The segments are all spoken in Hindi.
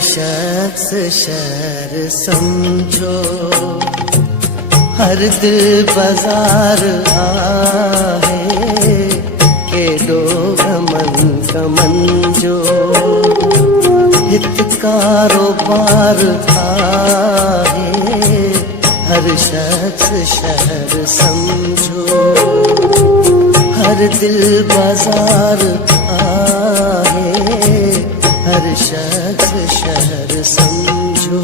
शख्स शहर समझो, हर दिल बाजार आहे के दो गमन गमन जो हित कारोबार आहे। हर शख्स शहर समझो, हर दिल बाजार आहे। हर शख्स शहर समझो।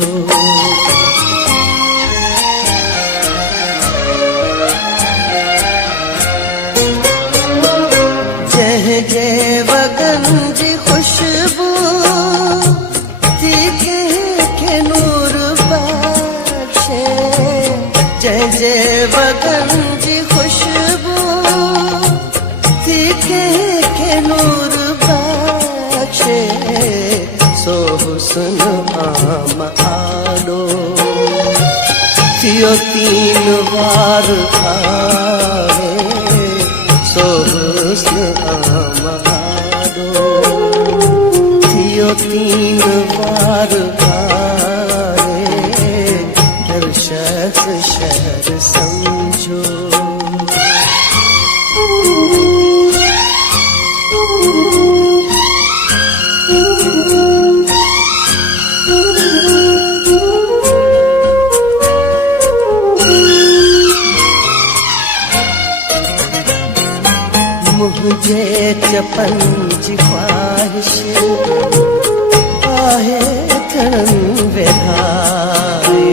जह जे वगन जी खुशबू थी के नूर बख्शे। जह जे वगन जी खुशबू थी के नूर बख्शे। सो हुस्न आम आलो थियो तीन बार आवे। सो हुस्न आम आलो थियो तीन बार आवे। हर शख्स शहर समझो। मुझे चपन जी ख्वाहिश आहे खड़न वेधाए।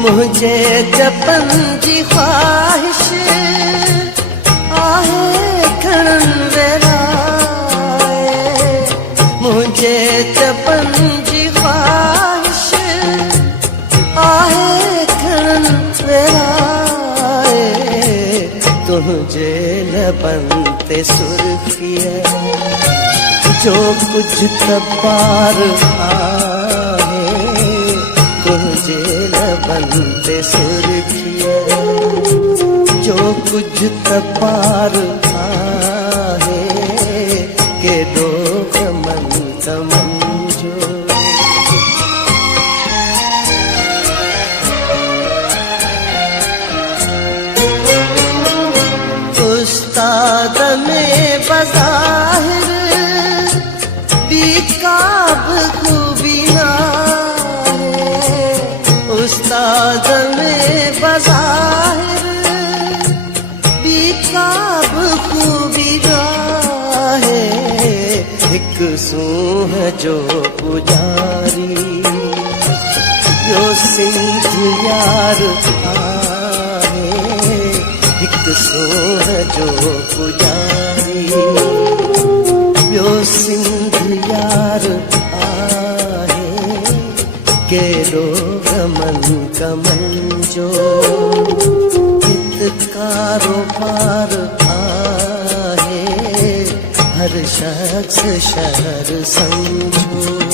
मुझे चपन जी ख्वाहिश आहे खड़न वेधाए। मुझे चपन जी ख्वाहिश आहे खड़न वेधाए। तुझे लबन ते सुर्खिया जो कुछ तपार आहे। तुझे लबन ते सुर्खिया जो कुछ तपार आहे। के दो गमन गमन जो उस्ताद में बज़ाहिर बेकाब खूबी ना है। उस्ताद में बज़ाहिर बेकाब खूबी ना है। एक सूह जो पुजारी जो सिंध यार एक सोह जो पुजारी ब्यो सिंध यार आहे। के दो गमन गमन जो हित कारोबार आहे। हर शख्स शहर समझो।